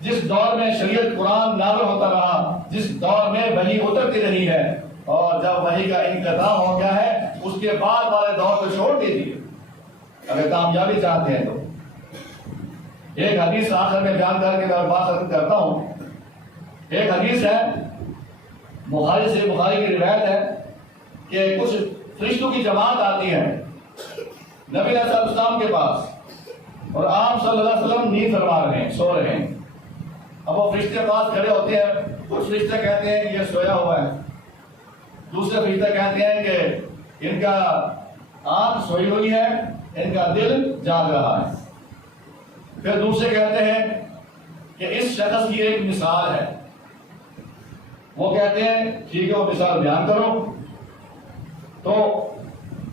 جس دور میں شریعت قرآن نازل ہوتا رہا، جس دور میں وحی اترتی رہی ہے، اور جب وحی کا انقطاع ہو گیا ہے اس کے بعد والے دور کو چھوڑ دیجیے اگر کامیابی چاہتے ہیں تو۔ ایک حدیث آخر میں بیان کر کے میں بات ختم کرتا ہوں۔ ایک حدیث ہے، بخاری سے، بخاری کی روایت ہے کہ کچھ فرشتوں کی جماعت آتی ہے نبی علیہ السلام کے پاس، اور آپ صلی اللہ علیہ وسلم نیند فرما رہے ہیں، سو رہے ہیں۔ اب وہ فرشتے پاس کھڑے ہوتے ہیں، کچھ فرشتے کہتے ہیں کہ یہ سویا ہوا ہے، دوسرے فرشتے کہتے ہیں کہ ان کا آنکھ سوئی ہوئی ہے، ان کا دل جاگ رہا ہے۔ پھر دوسرے کہتے ہیں کہ اس شخص کی ایک مثال ہے۔ وہ کہتے ہیں ٹھیک ہے، وہ مثال بیان کرو۔ تو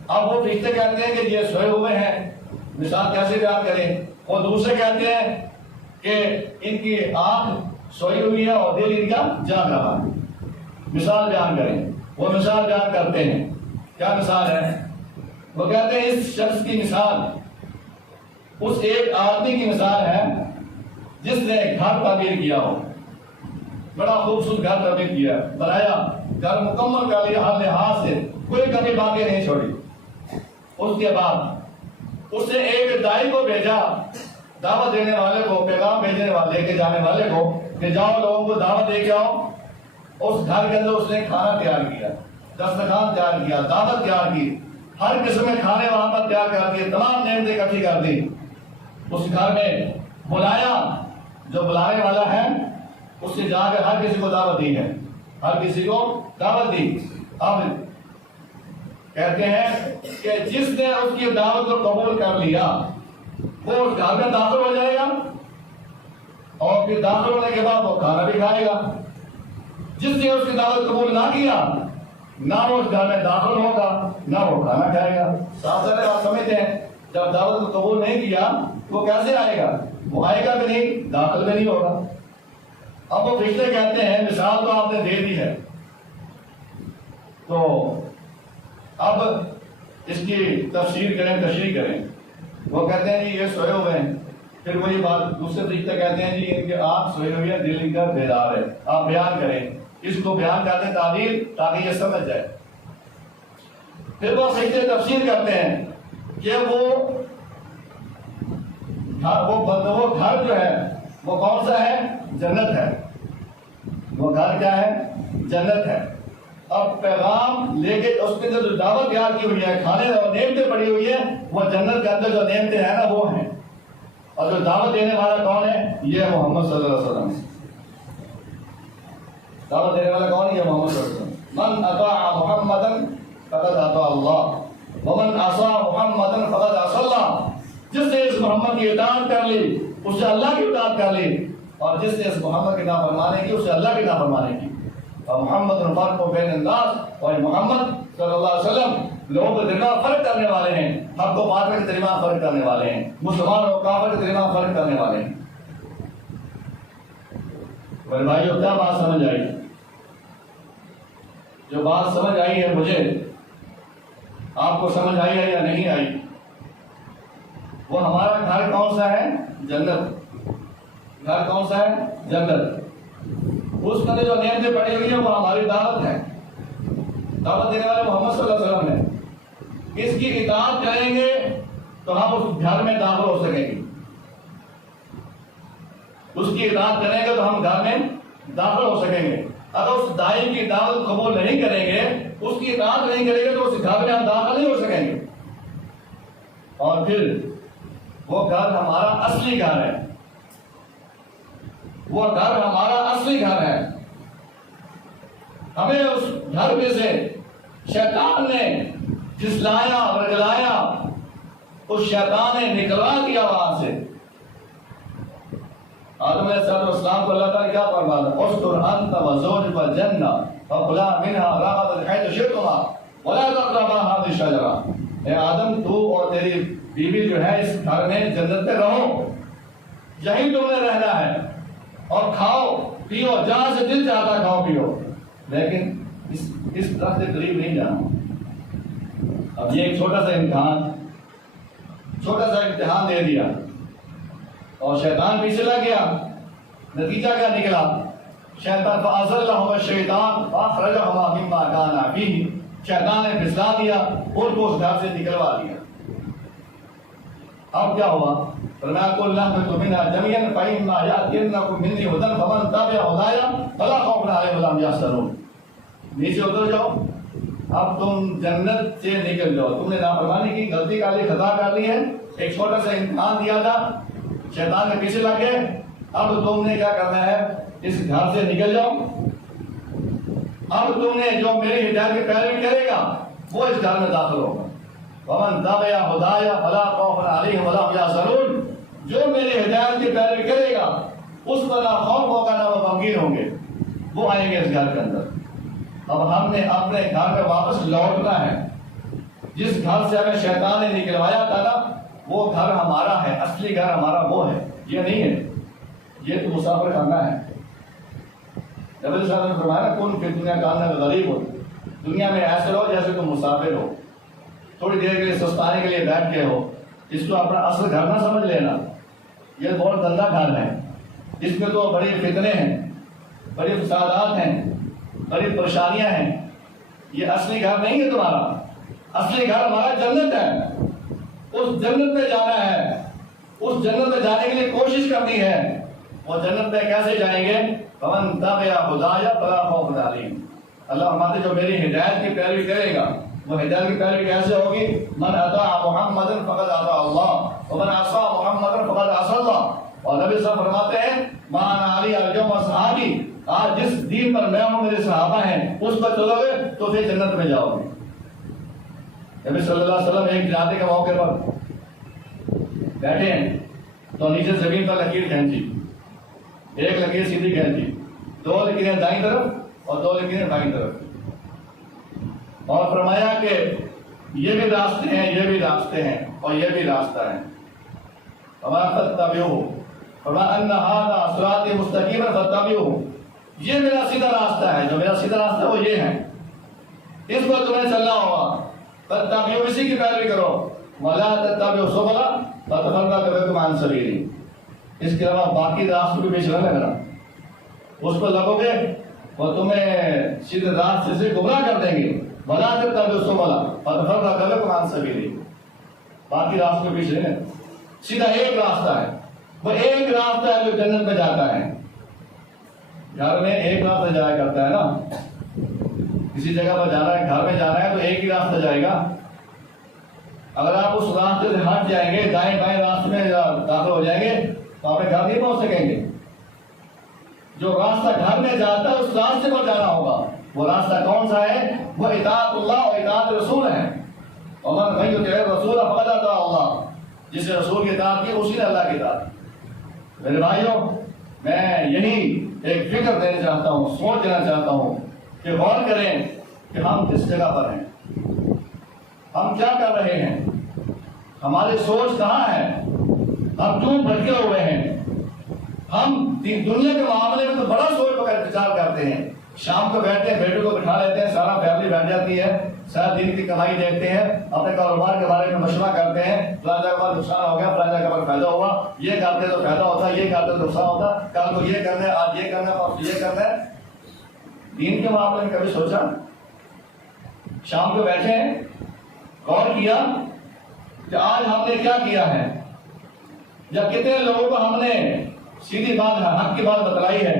اب وہ فرشتے کہتے ہیں کہ یہ سوئے ہوئے ہیں، مثال کیسے بیان کریں؟ اور دوسرے کہتے ہیں کہ ان کی آنکھ سوئی ہوئی ہے اور دل ان کا جاگ رہا ہے، مثال بیان کریں۔ وہ مثال بیان کرتے ہیں، کیا مثال ہے؟ وہ کہتے ہیں اس شخص کی مثال اس ایک آدمی کی مثال ہے جس نے گھر تعمیر کیا ہو، بڑا خوبصورت گھر تعمیر کیا، بنایا، گھر مکمل کر لیا ہر لحاظ سے، کوئی کمی باقی نہیں چھوڑی۔ اس کے بعد اس نے ایک دائی کو بھیجا، دعوت دینے والے کو، پیغام بھیجنے والے، لے کے جانے والے کو کہ جاؤ لوگوں کو دعوت دے کے آؤ۔ اس گھر کے اندر اس نے کھانا تیار کیا، دسترخوان تیار کیا، دعوت تیار کی، ہر قسم کے کھانے وہاں پر تیار کر دیے، تمام نعمتیں اکٹھی کر دی۔ اس گھر میں بلایا، جو بلانے والا ہے اس سے جا کر ہر کسی کو دعوت دی ہے، ہر کسی کو دعوت دی۔ اب کہتے ہیں کہ جس نے اس کی دعوت کو قبول کر لیا وہ اس گھر میں داخل ہو جائے گا، اور پھر داخل ہونے کے بعد وہ کھانا بھی کھائے گا۔ جس نے اس کی دعوت قبول نہ کیا، نہ وہ اس گھر میں داخل ہوگا نہ وہ کھانا کھائے گا۔ صاف ظاہر بات سمجھتے ہیں، جب دعوت کو قبول نہیں کیا وہ کیسے آئے گا؟ وہ آئے گا بھی نہیں، داخل بھی نہیں ہوگا۔ اب وہ فرشتے کہتے ہیں مثال تو آپ نے دے دی ہے، تو اب اس کی تفسیر کریں، تشریح کریں۔ وہ کہتے ہیں جی یہ سوئے ہوئے ہیں، پھر وہی بات دوسرے فرشتے کہتے ہیں جی ان کے آنکھ سوئی ہوئی ہے، دل ان کا بیدار ہے، آپ بیان کریں، اس کو بیان کرتے ہیں تعبیر تاکہ یہ سمجھ جائے۔ پھر وہ فرشتے تفسیر کرتے ہیں کہ وہ گھر جو ہے وہ کون سا ہے؟ جنت ہے۔ وہ گھر کیا ہے؟ جنت ہے۔ اب پیغام لے کے اس کے اندر جو دعوت تیار کی ہوئی ہے، کھانے اور نعمتیں پڑی ہوئی ہیں، وہ جنت کے اندر جو نعمتیں ہیں نا وہ ہیں، اور جو دعوت دینے والا کون ہے؟ یہ محمد صلی اللہ علیہ وسلم۔ دعوت دینے والا کون ہے؟ یہ محمد صلی اللہ علیہ وسلم۔ من اطاع محمدا فقد اطاع اللہ ومن عصى محمدا فقد عصى اللہ۔ جس نے اس محمد کی اطاعت کر لی اس سے اللہ کی اطاعت کر لی، اور جس نے اس محمد کی نافرمانی کی اس سے اللہ کی نافرمانی کی۔ اور محمد الفرق بین الناس، اور محمد صلی اللہ علیہ وسلم لوگوں کے درمیان فرق کرنے والے ہیں، حق و باطل کے درمیان فرق کرنے والے ہیں، مسلمان اور کافر کے درمیان فرق کرنے والے ہیں۔ میرے بھائیوں کیا بات سمجھ آئی؟ جو بات سمجھ آئی ہے مجھے، آپ کو سمجھ آئی ہے یا نہیں آئی؟ وہ ہمارا گھر کون سا ہے؟ جنت۔ گھر کون سا ہے؟ جنت۔ اس میں جو نعمتیں پڑی ہوئی ہیں وہ ہماری دعوت ہے، دعوت دینے والے محمد صلی اللہ علیہ وسلم ہے۔ اس کی اطاعت کریں گے تو ہم اس گھر میں داخل ہو سکیں گے، اس کی اطاعت کریں گے تو ہم گھر میں داخل ہو سکیں گے۔ اگر اس داعی کی دعوت قبول نہیں کریں گے، اس کی اطاعت نہیں کریں گے تو اس گھر میں ہم داخل نہیں ہو سکیں گے۔ اور پھر وہ گھر ہمارا اصلی گھر ہے، وہ گھر ہمارا اصلی گھر ہے۔ ہمیں اس گھر میں سے شیطان نے جھسلایا اور جلایا، اس شیطان نے نکلوا دیا وہاں سے۔ آدم علیہ السلام کو اللہ تعالیٰ کیا فرماتا ہے؟ اُسْكُنْ أَنْتَ وَزَوْجُكَ الْجَنَّةَ فَكُلَا مِنْهَا رَغَدًا حَيْثُ شِئْتُمَا وَلَا تَقْرَبَا هَٰذِهِ الشَّجَرَةَ۔ اے آدم، تو اور تیری بیوی جو ہے اس گھر میں جنت میں رہو، یہیں تم نے رہنا ہے، اور کھاؤ پیو جہاں سے دل چاہتا کھاؤ پیو، لیکن اس درخت کے قریب نہیں جانا۔ اب یہ ایک چھوٹا سا امتحان دے دیا اور شیطان پیچھے لگ گیا۔ نتیجہ کیا نکلا؟ شیطان فَأَزَلَّهُمَا الشَّيْطَانُ فَأَخْرَجَهُمَا مِمَّا كَانَا فِيهِ، شیطان نے پھسلا دیا، ان کو اس گھر سے نکلوا دیا۔ اب کیا ہوا؟ فرمایا قُلْ اهْبِطُوا مِنْهَا جَمِيعًا فَإِمَّا يَأْتِيَنَّكُم مِّنِّي هُدًى فَمَن تَبِعَ هُدَايَ فَلَا خَوْفٌ عَلَيْهِمْ وَلَا هُمْ يَحْزَنُونَ۔ نیچے اتر جاؤ، اب تم جنت سے نکل جاؤ۔ تم نے نافرمانی کی، غلطی کر لی، خطا کر لی ہے، ایک چھوٹا سا امتحان دیا تھا، شیطان کے پیچھے لگ گئے، اب تم نے کیا کرنا ہے؟ اس گھر سے نکل جاؤ۔ اب تم نے جو میری ہدایت کی پیروی کرے گا وہ اس گھر میں داخل ہوگا۔ وَمَن تَبِعَ هُدَايَ فَلَا خَوْفٌ عَلَيْهِمْ وَلَا ہُمْ يَحْزَنُونَ، جو میری ہدایت کی پیروی کرے گا اس پر نہ خوف ہوگا نہ وہ غمگین ہوں گے، وہ آئیں گے اس گھر کے اندر۔ اب ہم نے اپنے گھر میں واپس لوٹنا ہے۔ جس گھر سے ہمیں شیطان نے نکلوایا تھا نا، وہ گھر ہمارا ہے، اصلی گھر ہمارا وہ ہے، یہ نہیں ہے۔ یہ تو مسافر کرنا ہے۔ نبی صلی اللہ علیہ وسلم نے فرمایا کن فی الدنیا کأنک غریب ہو، دنیا میں ایسے رہو جیسے تم مسافر ہو، تھوڑی دیر کے لیے سستانے کے لیے بیٹھ کے ہو۔ اس کو اپنا اصل گھر نہ سمجھ لینا، یہ بہت گندا گھر ہے، اس میں تو بڑی فتنے ہیں، بڑی فسادات ہیں، بڑی پریشانیاں ہیں۔ یہ اصلی گھر نہیں ہے تمہارا، اصلی گھر ہمارا جنت ہے۔ اس جنت میں جانا ہے، اس جنت میں جانے کے لیے کوشش کرنی ہے۔ اور جنت میں کیسے جائیں گے؟ فَمَن تَبِعَ هُدَايَ فَلَا خَوْفٌ عَلَيْهِمْ، اللہ فرماتے جو میری ہدایت کی پیروی کرے گا، وہ ہدایت کی پیروی کیسے ہوگی؟ من اطاع محمد فقد اطاع اللہ ومن عصى محمد فقد عصى اللہ۔ اور نبی صلی اللہ علیہ وسلم فرماتے ہیں ما انا علی اليوم اصحابی، آج جس دین پر میں ہوں میرے صحابہ ہیں اس پر چلو گے تو پھر جنت میں جاؤ گے۔ نبی صلی اللہ علیہ وسلم ایک جنازے کے موقع پر بیٹھے ہیں تو نیچے زمین پر لکیر کھینچی، ایک لکیر سیدھی کھینچی، دو لکیریں دائیں طرف اور دو لکیریں بائیں طرف، اور فرمایا کہ یہ بھی راستے ہیں، یہ بھی راستے ہیں اور یہ بھی راستہ ہے۔ فرمایا فاتبعوہ، فرمایا ان ھذا صراطی مستقیما فاتبعوہ، یہ میرا سیدھا راستہ ہے، جو میرا سیدھا راستہ ہے وہ یہ ہے، اس پر تمہیں چلنا ہوگا۔ فاتبعوہ، اسی کی پیروی کرو۔ ولا تتبعوا السبل فتفرق بكم عن سبیلہ، اس کے علاوہ باقی راستوں بھی چلنا لگنا، اس پر لگو گے وہ تمہیں سیدھے راستے سے گمراہ کر دیں گے۔ ولا تتبعوا السبل فتفرق بكم عن سبیلہ، باقی راستوں بھی چلیں، سیدھا ایک راستہ ہے، وہ ایک راستہ ہے جو جنت میں جاتا ہے۔ گھر میں ایک راستہ جایا کرتا ہے نا، کسی جگہ پر جانا ہے، گھر میں جانا ہے تو ایک ہی راستہ جائے گا۔ اگر آپ اس راستے سے ہٹ جائیں گے، دائیں بائیں راستے میں داخل ہو جائیں گے تو آپ گھر نہیں پہنچ سکیں گے۔ جو راستہ گھر میں جاتا ہے اس راستے پر جانا ہوگا۔ وہ راستہ کون سا ہے؟ وہ اطاعت اللہ اور اطاعت رسول ہے۔ ومن من یطع الرسول فقد اطاع اللہ، جس نے رسول کی اطاعت کی اسی نے اللہ کی اطاعت کی۔ میرے بھائیوں، میں یہی ایک فکر دینا چاہتا ہوں، سوچ دینا چاہتا ہوں کہ غور کریں کہ ہم کس جگہ پر ہیں، ہم کیا کر رہے ہیں، ہماری سوچ کہاں ہے، ہم کیوں بھٹکے ہوئے ہیں، ہم دنیا کے معاملے میں تو بڑا سوچ وچار کرتے ہیں. شام کو بیٹھتے ہیں, بیٹوں کو بٹھا لیتے ہیں, سارا فیملی بیٹھ جاتی ہے, سارا دن کی کمائی دیکھتے ہیں, اپنے کاروبار کے بارے میں مشورہ کرتے ہیں, فلاں جگہ پر نقصان ہو گیا, فلاں جگہ پر فائدہ ہوا, یہ کرتے تو فائدہ ہوتا, یہ کرتے تو نقصان ہوتا, کل کو یہ کرنا ہے, آج یہ کرنا ہے, پرسوں یہ کرنا ہے. دین کے معاملے میں کبھی سوچا؟ شام کو بیٹھے ہیں, غور کیا کہ آج ہم نے کیا کیا ہے, یا کتنے لوگوں کو ہم نے سیدھی بات حق کی بات بتلائی ہے,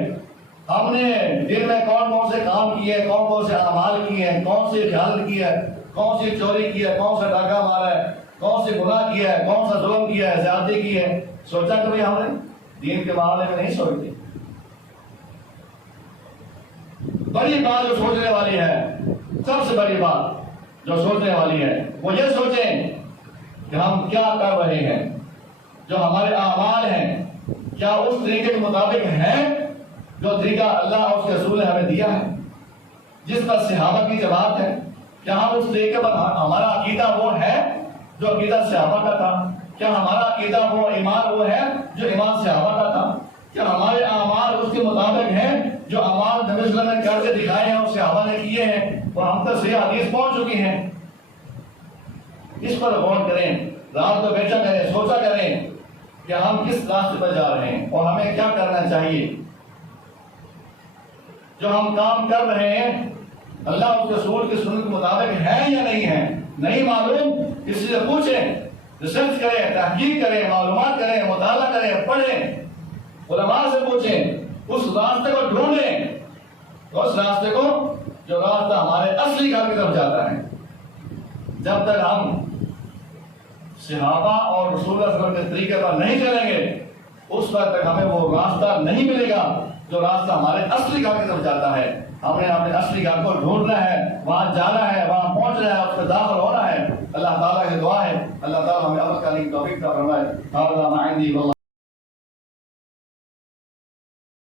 ہم نے دن میں کون کون سے کام کیے, کون کون سے اعمال کیے ہیں, کون سے خیال کیا ہے, کون سی چوری کی ہے, کون سا ڈاکہ مارا ہے, کون سے گناہ کیا ہے, کون سا ظلم کیا ہے, زیادتی کی ہے. سوچا کبھی ہم نے؟ دین کے معاملے میں نہیں سوچتے. بڑی بات جو سوچنے والی ہے, سب سے بڑی بات جو سوچنے والی ہے, وہ یہ سوچیں کہ ہم کیا کر رہے ہیں, جو ہمارے اعمال ہیں کیا اس طریقے کے مطابق ہیں جو طریقہ اللہ اور اس کے رسول نے ہمیں دیا ہے, جس پر صحابہ کی جماعت ہے. کیا ہم اس طریقے پر ہمارا عقیدہ وہ ہے جو عقیدہ صحابہ کا تھا؟ کیا ہمارا عقیدہ وہ ایمان وہ ہے جو ایمان صحابہ کا تھا؟ کیا ہمارے اعمال اس کے مطابق ہیں جو اعمال نبی صلی اللہ علیہ وسلم نے کر کے دکھائے ہیں اور صحابہ نے کیے ہیں اور ہم تک صحیح حدیث پہنچ چکی ہیں؟ اس پر غور کریں, رات کو بیٹھا کریں, سوچا کریں کہ ہم کس راستے پر جا رہے ہیں اور ہمیں کیا کرنا چاہیے. جو ہم کام کر رہے ہیں اللہ اور اس رسول کی سنت کے مطابق ہے یا نہیں ہے, نہیں معلوم, کسی سے پوچھیں, ریسرچ کریں, تحقیق کریں, معلومات کریں, مطالعہ کریں, پڑھیں, علماء سے پوچھیں, اس راستے کو ڈھونڈیں, اس راستے کو جو راستہ ہمارے اصلی گھر کی طرف جاتا ہے. جب تک ہم صحابہ اور رسول اللہ صلی اللہ علیہ وسلم کے طریقے پر نہیں چلیں گے اس وقت تک ہمیں وہ راستہ نہیں ملے گا جو راستہ ہمارے اصلی گھر کی طرف جاتا ہے. ہم نے اپنے اصلی گھر کو ڈھونڈنا ہے, وہاں جانا ہے, وہاں پہنچنا ہے, اس میں داخل ہونا ہے. اللہ تعالیٰ کی دعا ہے اللہ تعالیٰ ہمیں عمل کرنے کی توفیق عطا فرمائے.